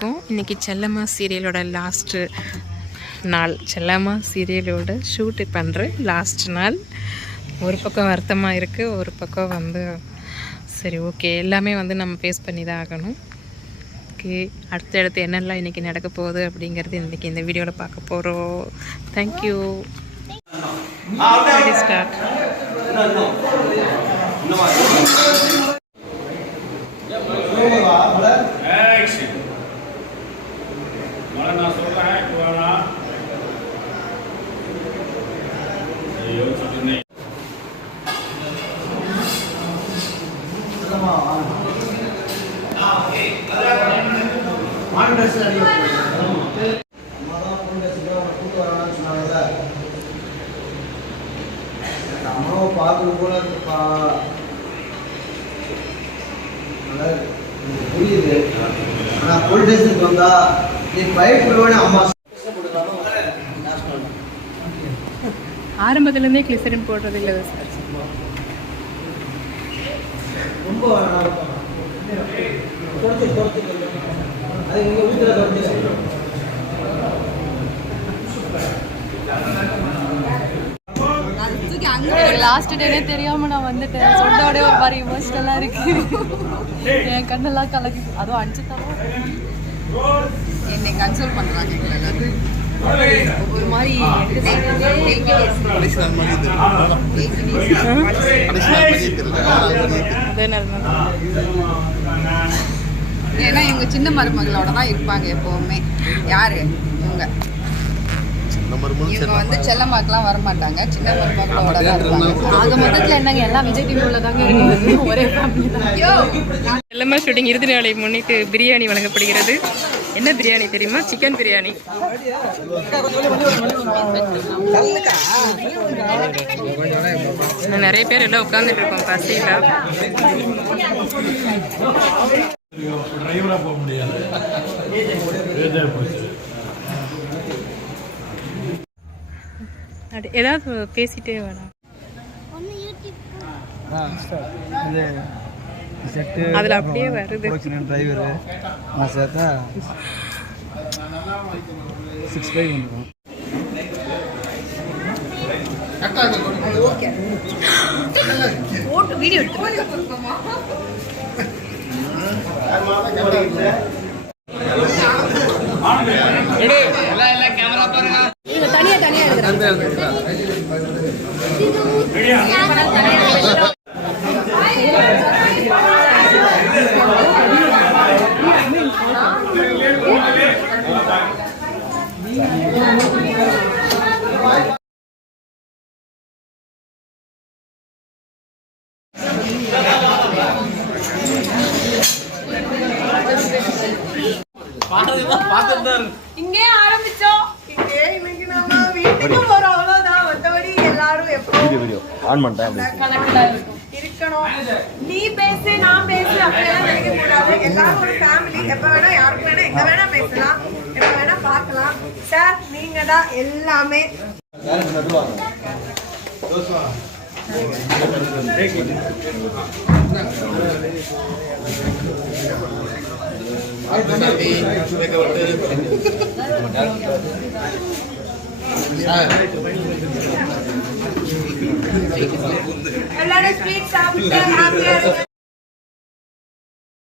வணக்கம். இன்றைக்கி செல்லம்மா சீரியலோட லாஸ்ட்டு நாள். செல்லம்மா சீரியலோட ஷூட்டு பண்ணுற லாஸ்ட் நாள். ஒரு பக்கம் வருத்தமாக இருக்குது, ஒரு பக்கம் வந்து சரி ஓகே எல்லாமே வந்து நம்ம ஃபேஸ் பண்ணி தான் ஆகணும். ஓகே, அடுத்தடுத்து என்னெல்லாம் இன்றைக்கி நடக்க போகுது அப்படிங்கிறது இன்றைக்கி இந்த வீடியோவில் பார்க்க போகிறோம். தேங்க்யூ. ஸ்டார்ட். அம்மாவை பார்க்கணும் போல இருக்குப்பா. புரியுது. ஆனால் போலீஸ் ஸ்டேஷனுக்கு வந்தா நீ பயப்படுவோட அம்மா ஆரம்பத்துலேருந்தே கிளிசரின் போடுறது இல்லை சார். ரொம்ப அது எங்கள் வீட்டில் தொடர்ச்சி லாஸ்ட் டேனே தெரியாம நான் வந்துட்டேன். சொன்னோட ஒரு மாதிரி இமோஷனலா இருக்கு. என் கண்ணெல்லாம் கலக்கி. அதுவும் அடிச்சுட்டாலும் என்னை கன்சோல் பண்றாங்க. ஒரு மாதிரி ஏன்னா இவங்க சின்ன மருமகளோட தான் இருப்பாங்க எப்பவுமே. யாரு இவங்க? இவங்க வந்து செல்லம்மாக்கெல்லாம் வரமாட்டாங்க, சின்ன மருமகளோட தான் இருப்பாங்க. ஆக மொத்தத்தில் என்னங்க எல்லாம் விஜய் டிவியில் தாங்க இருக்கு. ஒரே ஃபேமிலி தான். செல்லம்மா ஷூட்டிங் இறுதி நாளை முன்னிட்டு பிரியாணி வழங்கப்படுகிறது. என்ன பிரியாணி தெரியுமா? சிக்கன் பிரியாணி. நிறைய பேர் எல்லாம் உட்காந்துட்டு இருக்கோம் பசியில். டிரைவராக போக முடியாது. ஏதாவது பேசிட்டே வேணாம். அதில் அப்படியே வருது. டிரைவரு நான் சேர்த்தா 6 வந்துடும். வீடியோ தனியா தனியா இங்கே ஆரம்பிச்சோம். இங்கே இன்னைக்கு நம்ம வீட்டுக்கு போறோம். அவ்வளவுதான். மற்றபடி எல்லாரும் எப்போ ஆன் பண்ணிட்டேன் இருக்கணும். நீ பேசு நான் பேசு அப்படியெல்லாம் நினைக்க கூடாது. எல்லாரும் ஒரு ஃபேமிலி. எப்ப வேணா யாருக்கு வேணா எங்க வேணா பேசலாம், எப்ப வேணா பார்க்கலாம். சார் நீங்க தான் எல்லாமே. எல்லாரும் ஸ்வீட் சாப்பிட்டு